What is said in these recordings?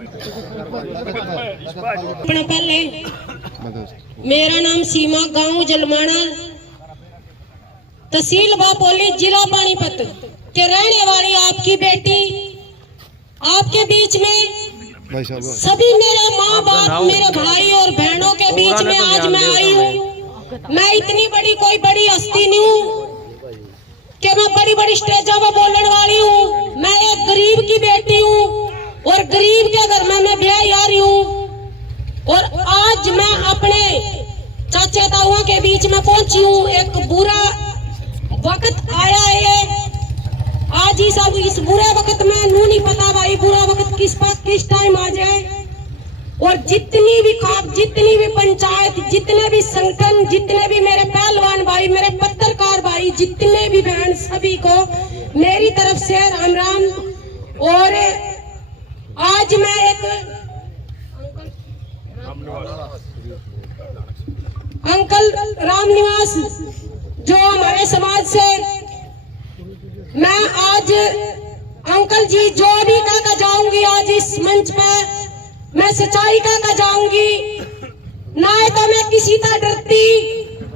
अपना पहले मेरा नाम सीमा, गांव जलमाना, तहसील बापोली, जिला पानीपत के रहने वाली आपकी बेटी आपके बीच में सभी मेरे माँ बाप, मेरे भाई और बहनों के बीच में आज मैं आई हूँ। मैं इतनी बड़ी कोई बड़ी हस्ती नहीं हूँ कि मैं बड़ी बड़ी स्टेजों पर बोलने वाली हूँ। मैं एक गरीब की बेटी हूँ और गरीब के घर में मैं ब्याह आ रही हूँ। और आज मैं अपने चाचा ताऊओं के बीच में पहुंची हूँ। एक बुरा वक्त आया है आज ही, सब इस बुरे वक्त में नू नहीं पता भाई बुरा वक्त किस टाइम आ जाए। और जितनी भी खाप, जितनी भी पंचायत, जितने भी संगठन, जितने भी मेरे पहलवान भाई, मेरे पत्रकार भाई, जितने भी बहन, सभी को मेरी तरफ से राम राम। और आज मैं एक अंकल रामनिवास जो हमारे समाज से, मैं आज अंकल जी जो भी कहकर जाऊंगी आज इस मंच पे, मैं सच्चाई कहकर जाऊंगी। ना तो मैं किसी तरह डरती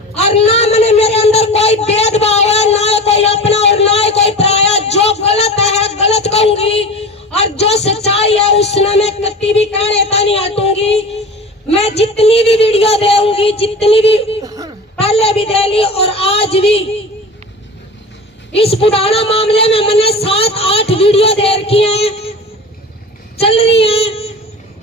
और ना मैंने मेरे अंदर कोई भेदभाव है, ना कोई अपना और ना कोई पराया। जो गलत है गलत कहूंगी और जो सच्चाई है उसने मैं कभी भी कहने तक नहीं हटूंगी। मैं जितनी भी वीडियो दूंगी, जितनी भी पहले भी दे ली और आज भी इस बुढ़ाना मामले में मैंने 7-8 वीडियो दे रखी हैं, चल रही हैं।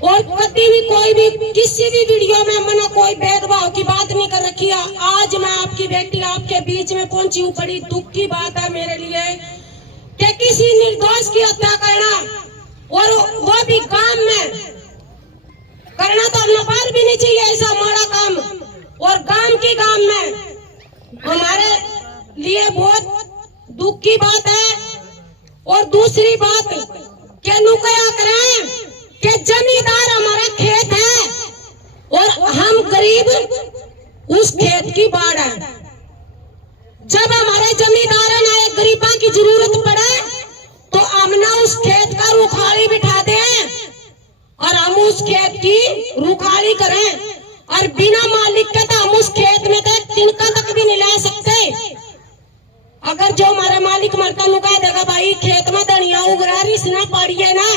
और कभी भी कोई भी किसी भी वीडियो में मैंने कोई भेदभाव की बात नहीं कर रखी है। आज मैं आपकी बेटी आपके बीच में पहुंची हूँ। बड़ी दुख की बात है मेरे लिए कि किसी निर्दोष की हत्या करना और वो भी गांव में करना तो अपना पार भी नहीं चाहिए ऐसा माड़ा काम। और गांव में हमारे लिए बहुत दुख की बात है। और दूसरी बात क्या नुकया करें कि जमींदार हमारा खेत है और हम गरीब उस खेत की बाढ़ है। जब हमारे जमींदार ने गरीबों की जरूरत पड़े तो हमने उस खेत का रुखाली बिठा दें और हम उस खेत की रुखाली करें। और बिना मालिक के तो हम उस खेत में तो तिनका तक भी नहीं ला सकते। अगर जो हमारा मालिक मरता नुका देगा भाई खेत में धनिया उग रहा है, इसना पड़िए ना,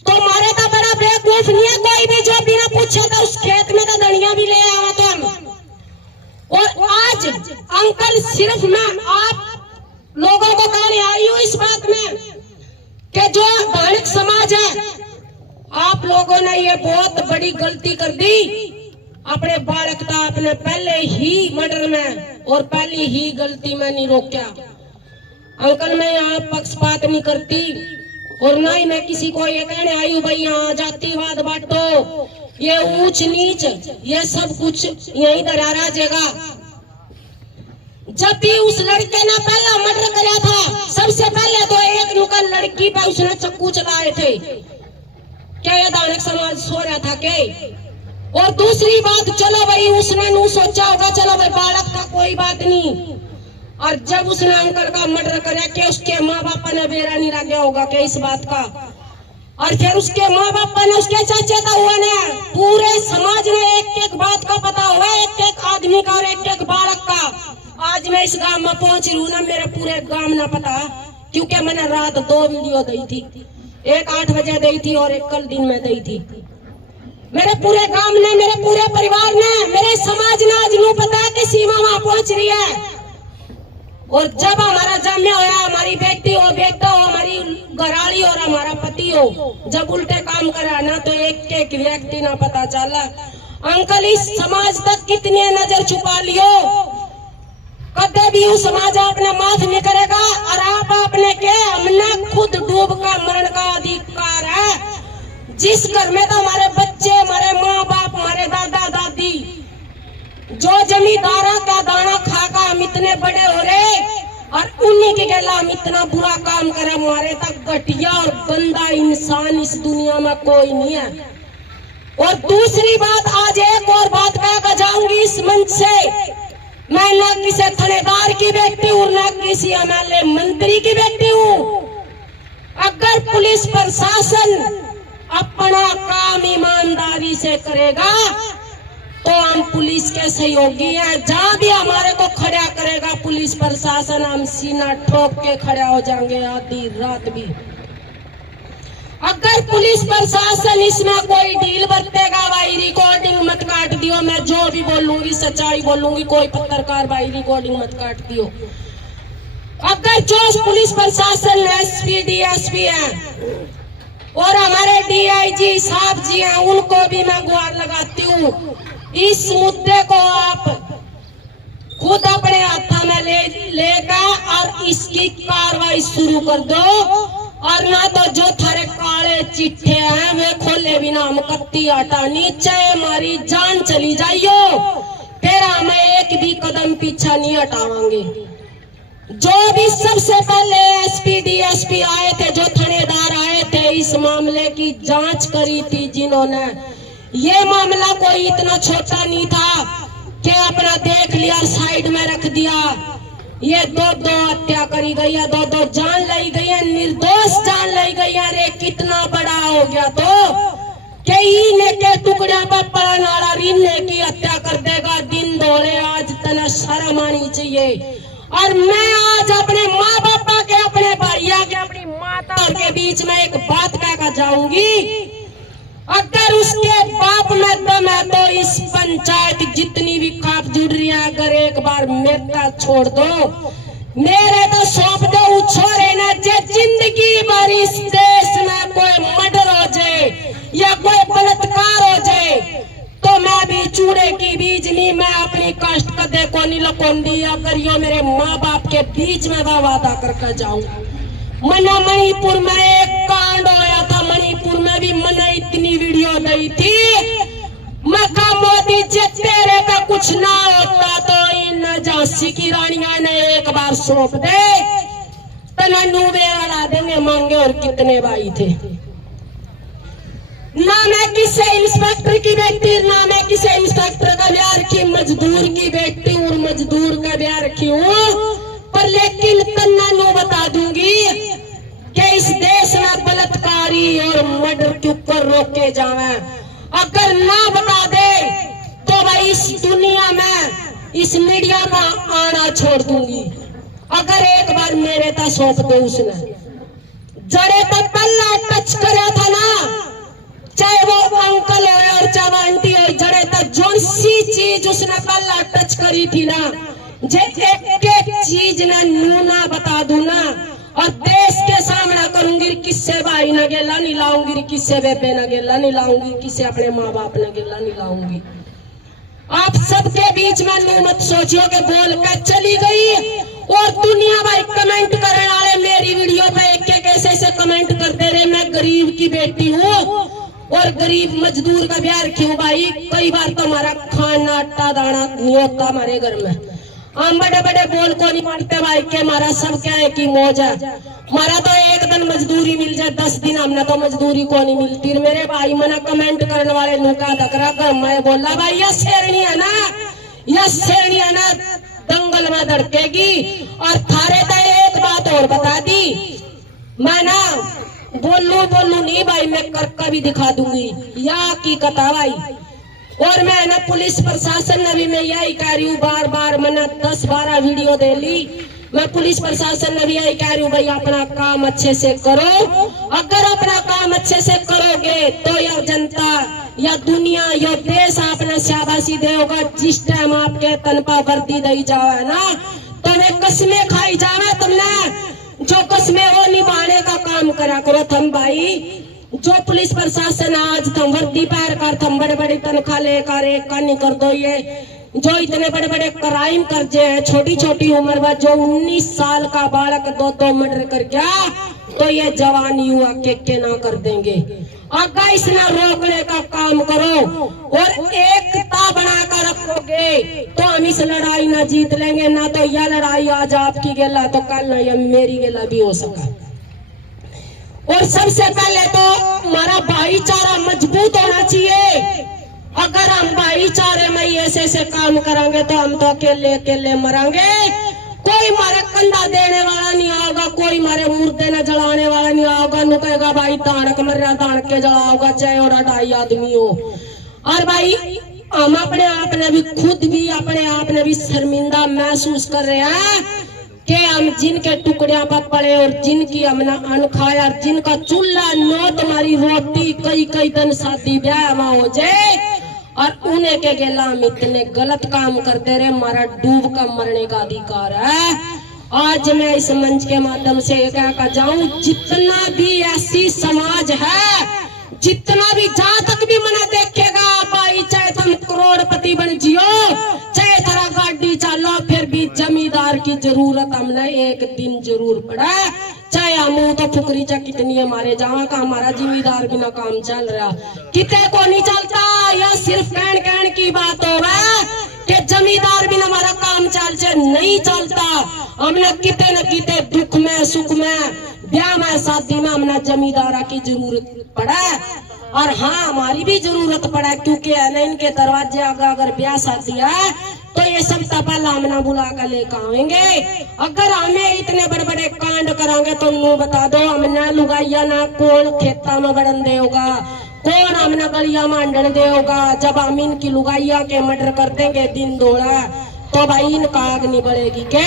तो हमारे तो बड़ा बेवकूफ नहीं है कोई भी जो बिना पूछे तो उस खेत में तो धनिया भी ले आवा तो हम। और आज अंकल सिर्फ मैं आप लोगों को कहने आई हूँ इस बात में कि जो धार्मिक समाज है, आप लोगों ने ये बहुत बड़ी गलती कर दी। अपने बालक का आपने पहले ही मर्डर में और पहली ही गलती में नहीं रोका। अंकल मैं यहाँ पक्षपात नहीं करती और ना ही मैं किसी को ये कहने आई हूँ भाई यहाँ जातिवाद बांटो, ये ऊंच नीच, ये सब कुछ यहीं दरा जाएगा। जब भी उस लड़के ने पहला मर्डर कराया था, सबसे पहले तो एक नुका लड़की पे उसने चक्कू चलाए थे। क्या ये धार्मिक समाज सो रहा था क्या? और दूसरी बात, चलो भाई उसने नू सोचा होगा चलो भाई बालक का कोई बात नहीं। और जब उसने अंकल का मर्डर कराया कि उसके माँ बापा ने बेरा नहीं रख गया होगा क्या इस बात का? और फिर उसके माँ बापा ने, उसके चाचा था हुआ ने, पूरे समाज ने एक बात का पता हुआ, एक आदमी का और एक बालक का। आज मैं इस गांव में पहुंच रही हूँ ना, मेरे पूरे गांव ना पता, क्योंकि मैंने रात 2 वीडियो दी थी, एक 8 बजे दी थी और एक कल दिन में दी थी। मेरे पूरे गांव ने, मेरे पूरे परिवार ने, मेरे समाज ने आज नू पता है कि सीमा वहां पहुंच रही है। और जब हमारा जन्म होया, हमारी बेटी हो, बेटा हो, हमारी घराली और हमारा पति हो, जब उल्टे काम करा ना तो एक व्यक्ति ना पता चला। अंकल इस समाज तक कितने नजर छुपा लियो, कदे भी उस समाज अपने माफ नहीं करेगा। और आप अपने के हमने खुद डूब का मरण का अधिकार है। जिस घर में तो हमारे बच्चे, हमारे माँ बाप, हमारे दादा दादी, जो जमींदारा का दाना खाकर हम इतने बड़े हो रहे और उन्हीं के गला हम इतना बुरा काम करे, हमारे तक घटिया और गंदा इंसान इस दुनिया में कोई नहीं है। और दूसरी बात, आज एक और बात कहकर जाऊंगी इस मंच से, मैं न किसी थानेदार की बेटी हूँ, न किसी एमएलए मंत्री की बेटी हूँ। अगर पुलिस प्रशासन अपन से करेगा तो हम पुलिस के सहयोगी हैं। जहां भी हमारे को खड़ा करेगा पुलिस प्रशासन, हम सीना ठोक के खड़ा हो जाएंगे आधी रात भी। अगर पुलिस प्रशासन इसमें कोई डील बरतेगा, भाई रिकॉर्डिंग मत काट दियो, मैं जो भी बोलूंगी सच्चाई बोलूंगी, कोई पत्रकार भाई रिकॉर्डिंग मत काट दियो। अगर जो पुलिस प्रशासन एसपी डीएसपी है और हमारे डीआईजी साहब जी हैं, उनको भी मैं गुहार लगाती हूँ, इस मुद्दे को आप खुद अपने हाथ में लेगा और इसकी कार्रवाई शुरू कर दो। और ना तो जो थारे काले चिट्ठे हैं वे खोले बिना हम कत्ती हटानी, चाहे हमारी जान चली जाइयो, फिर हम एक भी कदम पीछा नहीं हटावांगे। जो भी सबसे पहले एसपी डीएसपी आए थे, जो थानेदार आए थे, इस मामले की जांच करी थी जिन्होंने, ये मामला कोई इतना छोटा नहीं था कि अपना देख लिया और साइड में रख दिया। ये दो हत्या करी गई है, दो जान लाई गई है, निर्दोष जान लाई गई है। अरे कितना बड़ा हो गया तो कई के टुकड़े पर पड़ा नारा रीने की हत्या कर देगा दिन दौड़े। आज तना शर्म आनी चाहिए। और मैं आज अपने माँ बापा के, अपने भैया के, अपनी माता के बीच में एक बात कहकर जाऊंगी, अगर उसके बाप में दम है तो इस पंचायत जितनी भी खाप जुड़ रही है, अगर एक बार मेरा छोड़ दो, मेरे तो सौंप दो उछोरे न जे जिंदगी भर इस देश में कोई मर्डर हो जाए या कोई बलात्कार हो जाए तो मैं भी चूड़े की बीज नहीं, मैं अपनी कष्ट कदे को नहीं लकोंदी। अगर यो मेरे माँ बाप के बीच में वादा करके जाऊं। मना मणिपुर में एक कांड होया था, मणिपुर में भी मना इतनी वीडियो दी थी, मैं कहा मोदी जी तेरे का कुछ ना होता तो इन झांसी की रानिया ने एक बार सौंप दे तना नूबे वाला देंगे मांगे। और कितने भाई थे, ना मैं किसी इंस्पेक्टर की बेटी, ना मैं किसी इंस्पेक्टर का ब्याह रखी, मजदूर की बेटी और मजदूर का ब्याह रखी हूँ, पर लेकिन तन्ना बता दूंगी कि इस देश में बलात्कारी और मर्डर क्यों कर रोके जावे। अगर ना बता दे तो भाई इस दुनिया में, इस मीडिया में आना छोड़ दूंगी। अगर एक बार मेरे तक सौंप दो उसने, जड़े तक पल्ला टच करा था ना, चाहे वो अंकल हो और चाहे वो आंटी हो, जड़े तक जो सी चीज उसने पल्ला टच करी थी ना, जे एक चीज ने नूना बता दू ना, और देश के सामना करूंगी, किससे भाई न गेला नहीं लाऊंगी, किससे बेबे न गेला नहीं लाऊंगी, किससे अपने माँ बाप न गेला नहीं लाऊंगी। आप सबके बीच में नू मत सोचियो कि बोल कर चली गई और दुनिया भाई कमेंट करने वाले मेरी वीडियो पे एक ऐसे कमेंट करते रहे। मैं गरीब की बेटी हूँ और गरीब मजदूर का ब्याह रखी हूँ भाई। कई बार तो हमारा खाना आटा दाना नहीं होता हमारे घर में, हम बड़े बड़े बोल को नहीं मारते भाई के हमारा सब क्या है कि मौज है। हमारा तो एक दिन मजदूरी मिल जाए, 10 दिन हमने तो मजदूरी को नहीं मिलती। मेरे भाई मना कमेंट करने वाले नुका धकरा कर मैं बोला भाई यह शेरनी है ना, यह शेरनी है ना, दंगल में धड़केगी। और थारे तो एक बात और बता दी, मैं ना बोलू नहीं भाई, मैं करके भी दिखा दूंगी या की कथा भाई। और मैं ना पुलिस प्रशासन ने भी मैं यही कह रही हूँ, बार बार मैंने 10-12 वीडियो दे ली, मैं पुलिस प्रशासन ने भी यही कह रही हूँ भाई अपना काम अच्छे से करो। अगर अपना काम अच्छे से करोगे तो यह जनता या दुनिया या देश आपने शाबाशी देगा। जिस टाइम आपके तनपा वर्दी दी जावे ना तो वे कसमें खाई जावे, तुमने जो कसमें वो निभाने का काम करा करो। तुम भाई जो पुलिस प्रशासन आज तुम वर्दी पैर कर, तुम बड़े बड़े तनख्वाह लेकर एक का नहीं कर दो। ये जो इतने बड़े बड़े क्राइम कर जे हैं, छोटी छोटी उम्र में जो 19 साल का बालक 2 मर्डर कर गया, तो ये जवान युवा के ना कर देंगे। अगर इसने रोकने का काम करो और एकता बनाकर रखोगे तो हम इस लड़ाई ना जीत लेंगे। ना तो यह लड़ाई आज आपकी गेला तो कल ना यह मेरी गेला भी हो सका। और सबसे पहले तो हमारा भाईचारा मजबूत होना चाहिए। अगर हम भाईचारे में ऐसे काम करेंगे तो हम तो अकेले अकेले मरेंगे। कोई मारे कंधा देने वाला नहीं आएगा, कोई मारे मुर्दे न जलाने वाला नहीं आएगा। नु कहेगा भाई दानक मर रहा, दानक के जलाओगा, चाहे और 2.5 आदमी हो। और भाई हम अपने आप ने भी खुद भी अपने आप ने भी शर्मिंदा महसूस कर रहे हैं कि हम जिनके टुकड़िया पर पड़े और जिनकी हमने अन्न खाया और जिनका चूल्हा नो तुम्हारी रोटी कई कई दिन शादी ब्याह में हो जाए और उन्हें के गेला हम इतने गलत काम करते रहे, हमारा डूब का मरने का अधिकार है। आज मैं इस मंच के माध्यम से कहना चाहूं, जितना भी ऐसी समाज है, जितना भी जहां तक भी मना देखेगा भाई, चाहे तुम करोड़पति बन जियो, चाहे तेरा गाड़ी चालो, फिर भी जमींदार की जरूरत हमने एक दिन जरूर पड़ा। चाहे हम तो फुकरी चा कितनी हमारे जहाँ का हमारा जिम्मेदार बिना काम चल रहा, कितने को नहीं चलता। यह सिर्फ कहन की बात हो कि जमींदार बिना हमारा काम चल से नहीं चलता। हमने कितने न कितने दुख में सुख में ब्याह में शादी में हमने जमींदारा की जरूरत पड़ा। और हाँ, हमारी भी जरूरत पड़ा, क्योंकि है ना इनके दरवाजे अगर ब्याह शादी है तो ये सब पहले हमने बुला कर लेकर आएंगे। अगर हमें इतने बड़े बड़े कांड कराएंगे तो नू बता दो, हमने लुगाइया ना कौन खेता में बढ़न दे होगा, कौन हमने गलिया में अंडन दे होगा। जब हम इनकी लुगाइया के मर्डर कर देंगे दिन दौड़ा तो भाई इनका आग नहीं बढ़ेगी के।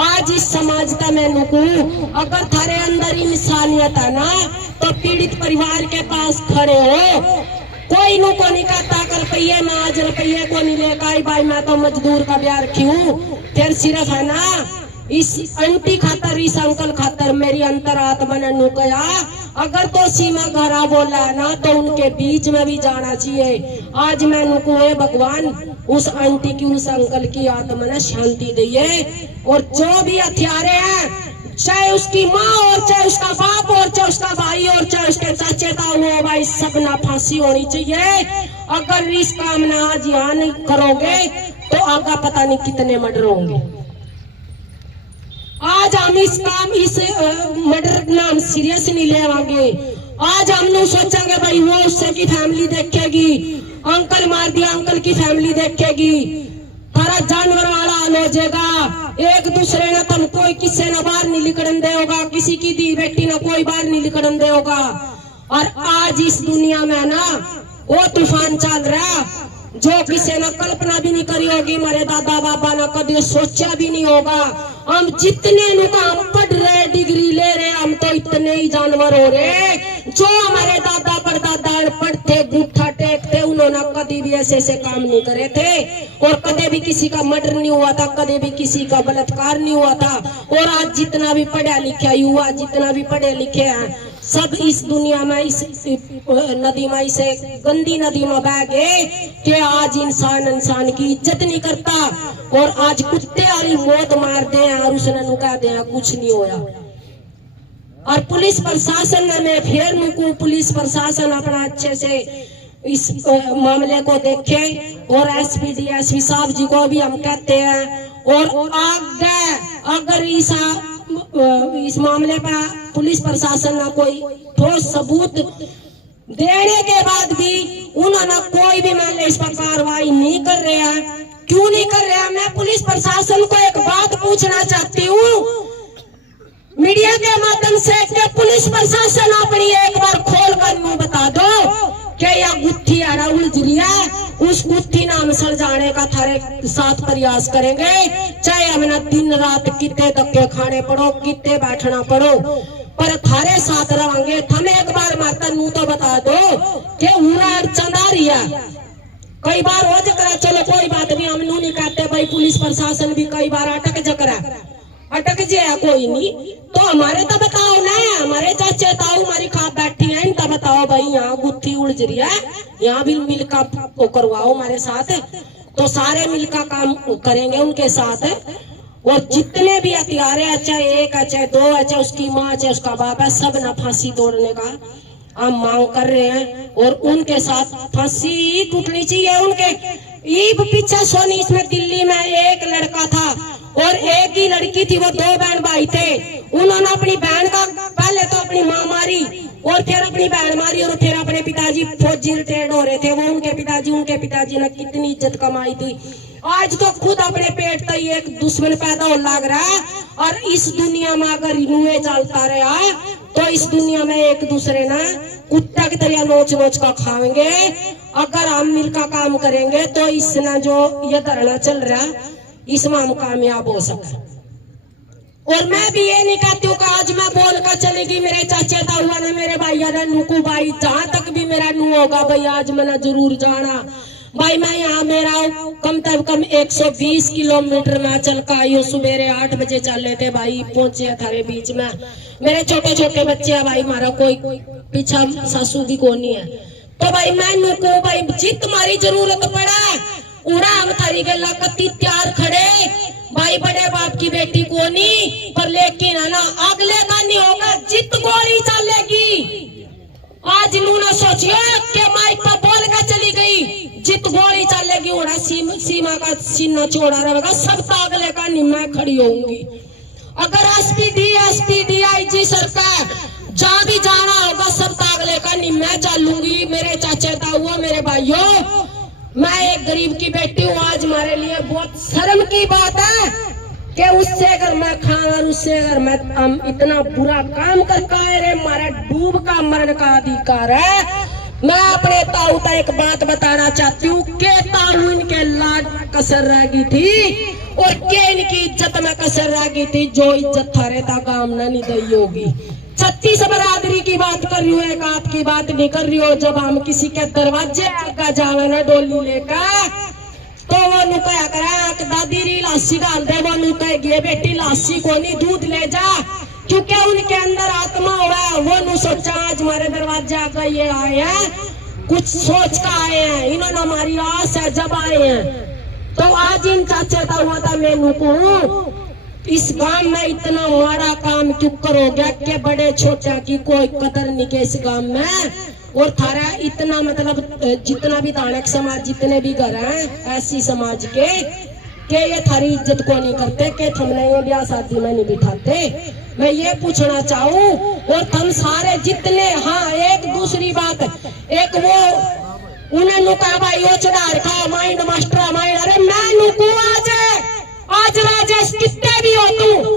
आज इस समाजता में नुकू, अगर थारे अंदर इंसानियत है ना तो पीड़ित परिवार के पास खड़े हो। कोई नु को नहीं कहता कर रुपये में आज रुपये को नहीं लेकर आई भाई, मैं तो मजदूर का ब्याह रखी हूँ। फिर सिर्फ है ना इस आंटी खातर, इस अंकल खातर मेरी अंतरात्मा ने नुकया। अगर तो सीमा घरा बोला है ना तो उनके बीच में भी जाना चाहिए। आज मैं नुकू है भगवान उस आंटी की, उस अंकल की आत्मा ने शांति दिए। और जो भी हथियारे हैं, चाहे उसकी माँ और चाहे उसका बाप और चाहे उसका भाई और चाहे उसके चाचे ताऊ भाई, सब ना फांसी होनी चाहिए। अगर इस काम ना आज यहाँ नहीं करोगे तो आगे पता नहीं कितने मर्डर होंगे। आज हम इस मर्डर ना हम सीरियस नहीं लेवांगे। आज हम नहीं सोचेंगे भाई वो उससे की फैमिली देखेगी, अंकल मार दिया अंकल की फैमिली देखेगी, तारा जानवर वाला हाल हो जाएगा। एक दूसरे ने तुम कोई किसी ने बाहर नहीं निकलन दे होगा, किसी की दी बेटी ने कोई बाहर नहीं निकलन दे होगा। और आज इस दुनिया में ना वो तूफान चल रहा जो किसी ने कल्पना भी नहीं करी होगी, हमारे दादा बाबा ने कभी सोचा भी नहीं होगा। हम जितने हम पढ़ रहे, डिग्री ले रहे, हम तो इतने ही जानवर हो रहे। जो हमारे दादा परदादा पढ़ते, गुठा टेकते, उन्होंने कभी भी ऐसे काम नहीं करे थे। और कभी भी किसी का मर्डर नहीं हुआ था, कभी भी किसी का बलात्कार नहीं हुआ था। और आज जितना भी पढ़ा लिखा युवा, जितना भी पढ़े लिखे हैं, सब इस दुनिया में इस नदी में, इसे गंदी नदी में बह गए कि आज इंसान की इज्जत नहीं करता। और आज कुत्ते वाली मौत मार दे और उसने नुका दे, कुछ नहीं होया। और पुलिस प्रशासन में फिर नुकू, पुलिस प्रशासन अपना अच्छे से इस मामले को देखे। और एसपी डीएसपी साहब जी को भी हम कहते हैं। और आगे अगर इस मामले पर पुलिस प्रशासन ने कोई ठोस सबूत देने के बाद भी उन्होंने कोई भी मान इस पर कार्रवाई नहीं कर रहे हैं, क्यों नहीं कर रहे हैं? मैं पुलिस प्रशासन को एक बात पूछना चाहती हूँ मीडिया के माध्यम से कि पुलिस प्रशासन अपनी एक बार खोल कर मुंह बता दो कि यह गुत्थी आड़ा उलझ रही है, उस गुत्थी नाम सर जाने का थारे साथ प्रयास करेंगे। चाहे हमें दिन रात कितने धक्के खाने पड़ो, कितने बैठना पड़ो, पर थारे साथ रहेंगे। हमें एक बार माता नू तो बता दो कि उड़ा अड़चन आ रही है। कई बार हो जकरा, चलो कोई बात नहीं, हम नू नहीं कहते भाई, पुलिस प्रशासन भी कई बार अटक जकरा, अटक जाए कोई नहीं तो हमारे तो बताओ ना, हमारे चाचे ताऊ हमारी खाप बैठी है, इनका बताओ भाई यहाँ गुत्थी उलझ रही है, यहाँ भी मिलका करवाओ हमारे साथ, तो सारे मिलका काम करेंगे उनके साथ। और जितने भी हथियार है, चाहे एक है, चाहे दो है, चाहे उसकी माँ, चाहे उसका बाप है, सब ना फांसी तोड़ने का हम मांग कर रहे हैं। और उनके साथ फांसी टूटनी चाहिए उनके। ईब पीछे सोनी, इसमें दिल्ली में एक लड़का था और एक ही लड़की थी, वो दो बहन भाई थे। उन्होंने अपनी बहन का पहले तो अपनी माँ मारी और फिर अपनी बहन मारी और फिर अपने पिताजी फौजी रिटायर्ड हो रहे थे, वो उनके पिताजी ने कितनी इज्जत कमाई थी। आज तो खुद अपने पेट तक एक दुश्मन पैदा हो लग रहा है। और इस दुनिया में अगर इनुए चलता रहा तो इस दुनिया में एक दूसरे ना कुत्ता की तरह नोच नोच का खाएंगे। अगर हम मिलकर काम करेंगे तो इसना जो ये धरना चल रहा है इसमें हम कामयाब हो सकते। और मैं भी ये नहीं कहती हूँ कि आज मैं बोल कर चलेगी मेरे चाचे ताऊआ ने मेरे भाइया ने नुकू भाई जहां तक भी मेरा नू होगा भाई आज मैंने जरूर जाना भाई। मैं यहाँ मेरा कम से कम 120 किलोमीटर में चल कर आई हूँ। सुबेरे 8 बजे चले थे भाई, पहुंचे थारे बीच में। मेरे छोटे छोटे बच्चे है भाई, हमारा कोई पीछा सासू भी को नहीं है। तो भाई मैं नुको भाई जी तुम्हारी जरूरत पड़ा उड़ा हम थारी गला कत्ती तैयार खड़े भाई। बड़े बाप की बेटी को नहीं पर लेकिन है ना अगले का नहीं होगा, जित गोली चलेगी। आज लूना सोचियो कि माइक पर बोल कर चली गई, जित गोली चलेगी उड़ा सीमा का सीना चौड़ा रहेगा, सब अगले का नहीं मैं खड़ी होंगी। अगर एसपी DIG सरकार जहाँ भी जाना होगा सब अगले का नहीं मैं चालूंगी। मेरे चाचा ताऊआ मेरे भाइयों, मैं एक गरीब की बेटी हूँ। आज हमारे लिए बहुत शर्म की बात है कि उससे अगर मैं खाना उससे अगर मैं इतना बुरा काम करता है रे, हमारा डूब का मरण का अधिकार है। मैं अपने ताऊ का एक बात बताना चाहती हूँ कि ताऊ इनके लाड कसर रह गई थी और के इनकी इज्जत में कसर रह गई थी, जो इज्जत थारे ता काम ना नहीं दी होगी। 36 बरादरी की बात कर रही हूँ, एक आपकी बात नहीं कर रही हो। जब हम किसी के दरवाजे आगा जावे ना डोली लेकर तो वो नु कहा करा दादी री लासी डाल दे, वो नु कहेगी बेटी लासी को नहीं दूध ले जा, क्योंकि उनके अंदर आत्मा हो रहा है। वो नु सोचा आज हमारे दरवाजे आगा ये आए हैं, कुछ सोच कर आए हैं, इन्होंने हमारी आस है जब आए हैं। तो आज इन चाचा था हुआ था मैं नुकू इस गांव में इतना माड़ा काम क्यों करोगे कि बड़े छोटा की कोई कदर नहीं के इस गांव में। और थारा इतना मतलब जितना भी दानक समाज जितने भी घर हैं ऐसी समाज के ये थारी इज्जत को नहीं करते कि हमने ये ब्याह शादी में नहीं बिठाते। मैं ये पूछना चाहूँ और तुम सारे जितने, हाँ एक दूसरी बात, एक वो उन्हें नुका भाई वो चढ़ा रखा माइंड मास्टर माइंड, अरे मैं नुकू आज राजेश कितने भी हो तू,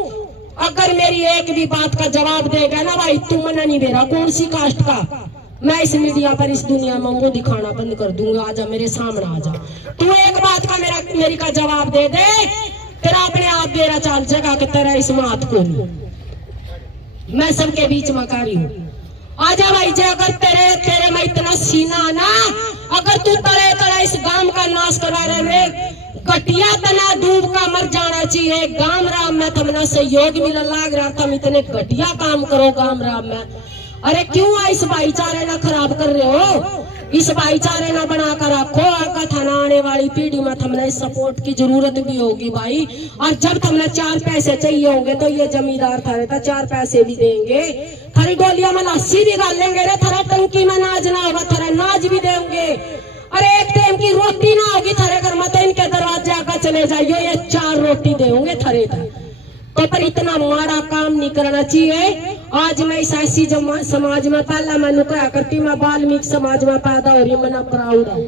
अगर मेरी एक भी बात का जवाब देगा ना भाई तू मना नहीं दे रहा कौन सी कास्ट का, मैं इस मीडिया पर इस दुनिया में वो दिखाना बंद कर दूंगा। आजा मेरे सामने आजा, तू एक बात का मेरी का जवाब दे दे, तेरा अपने आप बेरा चाल जाएगा कि तेरा इस मात को नहीं। मैं सबके बीच में कारी हूँ। आजा भाई जे अगर तेरे में इतना सीना ना, अगर तू तरह इस गांव का नाश करा रहे में कटिया तना डूब का मर जाना चाहिए। गांव राम में तुमने सहयोग मिला लाग रहा, तुम इतने घटिया काम करो गांव राम में। अरे क्यों इस भाईचारे ना खराब कर रहे हो, इस भाईचारे ना बना कर रखो। आका थाना आने वाली पीढ़ी में तुमने सपोर्ट की जरूरत भी होगी भाई। और जब तुमने 4 पैसे चाहिए होंगे तो ये जमींदार थारे था 4 पैसे भी देंगे, थारी डोलिया में लस्सी भी डालेंगे रे, थारा टंकी में नाज ना होगा थारा नाज भी देंगे। अरे एक टाइम की रोटी ना होगी थारे घर में तो इनके दरवाजे आकर चले जाइए, ये 4 रोटी देंगे थारे था। तो पर इतना माड़ा काम नहीं करना चाहिए। आज मैं इस ऐसी समाज में पहला मैं नुकया करती, मैं वाल्मीकि समाज में पैदा हो रही, मना प्राउड है।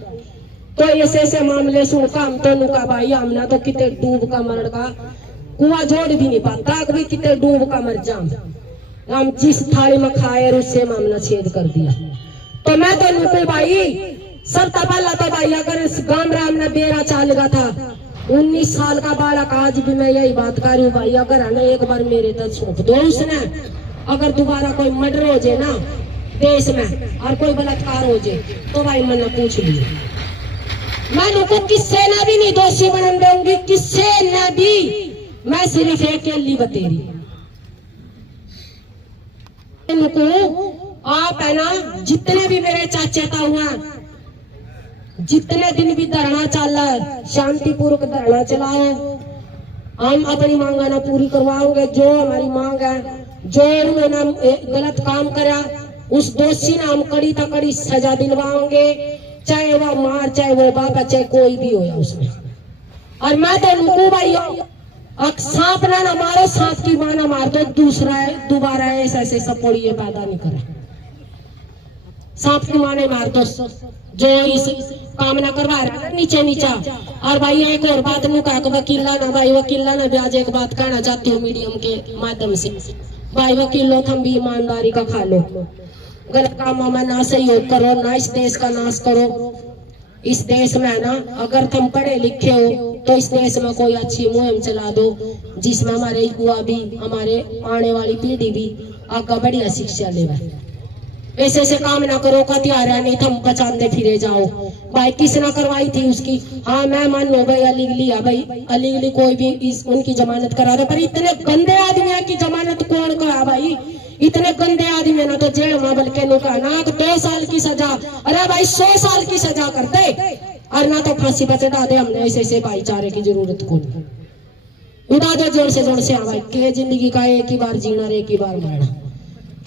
तो ऐसे मामले सुन का हम तो नुका भाई हमने तो कितने डूब का मरण का कुआ जोड़ भी नहीं पाता, कभी कितने डूब का मर जाम। हम जिस थाली में खाए उससे हमने छेद कर दिया। तो मैं तो नुकू भाई सब पहला तो भाई अगर इस गांव राम ने बेरा चाल लगा था 19 साल का बालक, आज भी मैं यही बात कर रही हूँ भाई, अगर है ना एक बार मेरे तक सौंप दो उसने, अगर दोबारा कोई मर्डर हो जाए ना देश में और कोई बलात्कार हो जाए तो भाई मैंने पूछ लिया, मैं उनको किससे ने भी नहीं दोषी बना दूंगी, किससे ने भी। मैं सिर्फ एक अकेली बतेरी आप है ना जितने भी मेरे चाचा था हुआ जितने दिन भी धरना चल रहा है शांतिपूर्वक धरना चलाओ, हम अपनी मांगा ना पूरी करवाओगे। जो हमारी मांग है, जो उन्होंने गलत काम करा उस दोषी ने हम कड़ी तक कड़ी सजा दिलवाओगे, चाहे वो मार चाहे वो बाप चाहे कोई भी हो उसमें। और मैं तो उनको भाई सांप ना मारो, सांप की माना मार दो, दोबारा ऐसे सपोड़िए पैदा नहीं करे। सांप की माने मार दो जो इस काम ना करवा रहा नीचे नीचा। और भाई एक और बात नु कहा वकीला ना भाई, वकीला ना भी आज एक बात कहना चाहती हूँ मीडियम के माध्यम से, भाई वकीलों तुम भी ईमानदारी का खा लो, गलत कामों में ना सहयोग करो, ना इस देश का नाश करो। इस देश में ना अगर तुम पढ़े लिखे हो तो इस देश में कोई अच्छी मुहिम चला दो जिसमें हमारे युवा भी, हमारे आने वाली पीढ़ी भी आगे बढ़िया शिक्षा ले। ऐसे ऐसे काम ना करो का त्यार है, नहीं तुम बचाते फिरे जाओ। भाई किसने करवाई थी उसकी? हाँ मैं मान लो भाई अलीगली है, भाई अलीगली कोई भी उनकी जमानत करा दो, पर इतने गंदे आदमी की जमानत कौन करा भाई? इतने गंदे आदमी है ना तो जेल में बल्कि नुका ना 2 साल की सजा, अरे भाई 100 साल की सजा कर दे, और ना तो फांसी पर चढ़ा दे। हमने ऐसे ऐसे भाईचारे की जरूरत को नहीं। उड़ा दो जोर से हाँ भाई के जिंदगी का एक ही बार जीना, एक ही बार मरना।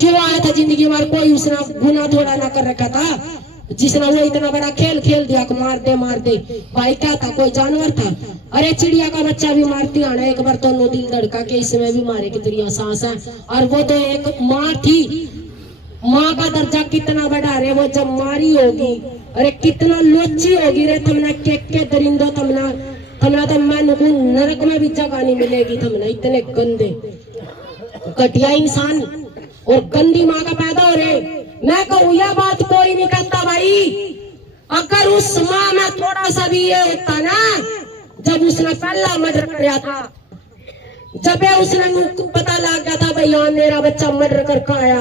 क्यों आया था जिंदगी में? कोई उसने गुना थोड़ा ना कर रखा था जिसने वो इतना बड़ा खेल खेल दिया कि मार दे भाई। क्या था? कोई जानवर था? अरे चिड़िया का बच्चा भी मारती आना एक बार तो नो दिल धड़का के इसमें भी मारे की तेरी सांस है। और वो तो एक माँ थी, माँ का दर्जा कितना बड़ा रे, वो जब मारी होगी अरे कितना लोची होगी रे। तुमने के दरिंदो तुमना तो मैं नरक में भी जगह नहीं मिलेगी। तुमने इतने गंदे घटिया इंसान और गंदी माँ का पैदा हो रहे। मैं कहूँ यह बात कोई नहीं कहता भाई। अगर उस माँ में थोड़ा सा भी ये होता ना, जब उसने पहला मर्डर किया था, जब उसने पता लग गया था भाई यहाँ मेरा बच्चा मर्डर करके आया,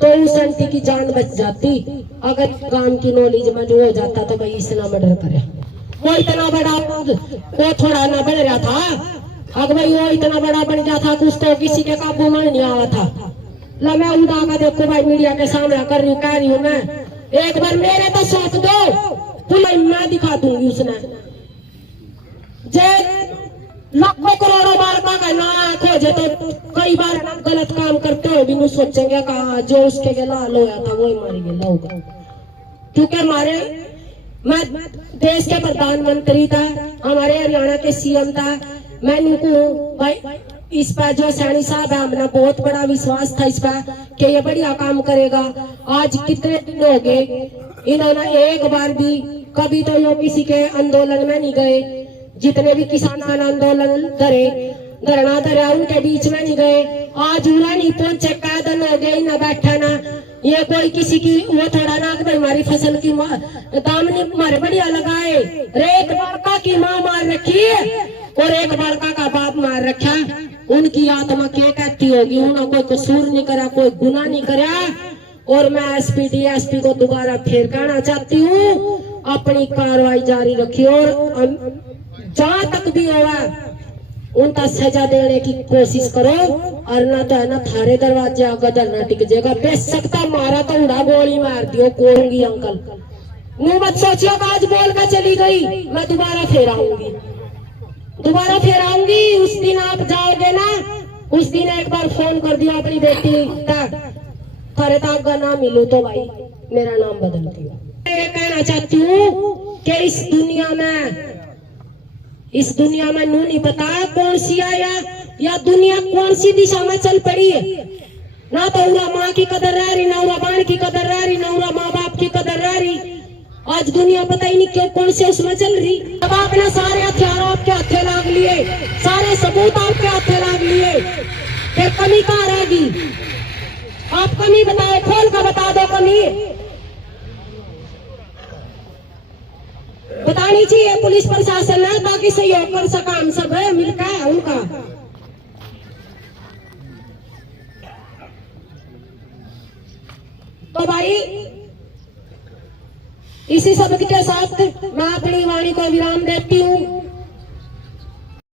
तो उस आंटी की जान बच जाती। अगर काम की नॉलेज में जो हो जाता तो भाई इसने मर्डर करे। वो इतना बड़ा वो थोड़ा ना बढ़ रहा था, अगर भाई वो इतना बड़ा बन गया था कुछ तो किसी के काबू में नहीं आवा था। ला मैं उड़ा का देखो भाई मीडिया के सामने कह रही हूँ मैं, एक बार मेरे तो सौंप दो, पुलिस मैं दिखा दूंगी। उसने जे लाखों करोड़ों बार का ना खोजे तो कई बार गलत काम करते हो भी नहीं सोचेंगे कहा जो उसके लाल होया था वही मारी गया होगा। क्योंकि हमारे मैं देश के प्रधानमंत्री था, हमारे हरियाणा के सीएम था, मैं इनको भाई इस पर जो सैनी साहब है हमने बहुत बड़ा विश्वास था इस पर कि ये बढ़िया काम करेगा। आज कितने दिन हो गए इन्होंने एक बार भी कभी तो ये किसी के आंदोलन में नहीं गए। जितने भी किसान आंदोलन धरना धरा उनके बीच में नहीं गए। आज उड़ा नहीं पहुंचे, कैदन हो गए ना बैठा ना ये कोई किसी की वो थोड़ा ना भाई हमारी फसल की दाम नहीं हमारे बढ़िया लगाए। एक लड़का की माँ मार रखी और एक लड़का का बाप मार रखा। उनकी आत्मा क्या कहती होगी? उन्होंने कोई कसूर नहीं करा, कोई गुनाह नहीं करा। और मैं एसपी डीएसपी को दोबारा फिर कहना चाहती हूँ अपनी कार्रवाई जारी रखिए और जहां तक भी होगा उनका सजा देने की कोशिश करो। और ना तो है ना थारे दरवाजे आगे डरना टिक जाएगा। बेशकता मारा तो उड़ा गोली मार दियो कोरूंगी अंकल। मुँह मत सोचियो आज बोल कर चली गई, मैं दोबारा फिर आऊंगी, दोबारा फिर आऊंगी। उस दिन आप जाओगे ना, उस दिन एक बार फोन कर दियो अपनी बेटी तक, थारे तक का नाम मिलू तो भाई मेरा नाम बदल दियो। मैं कहना चाहती हूँ कि इस दुनिया में नू नहीं पता कौन सी आया या दुनिया कौन सी दिशा में चल पड़ी है। ना तो उरा माँ की कदर रह रही, ना उरा बाण की कदर रह रही, ना उरा माँ बाप की कदर रह रही। आज दुनिया पता ही नहीं क्यों कौन से उसमें चल रही। अब आपने सारे हथियार आपके हाथे लाग लिए, सारे सबूत आपके हाथे लाग लिए, फिर कमी कहाँ रहेगी? आप कमी बताए, खोल कर बता दो कमी बतानी चाहिए पुलिस प्रशासन है ताकि सहयोग कर सका हम सब है मिलकर उनका। तो भाई इसी सबक के साथ मैं अपनी वाणी को विराम देती हूँ।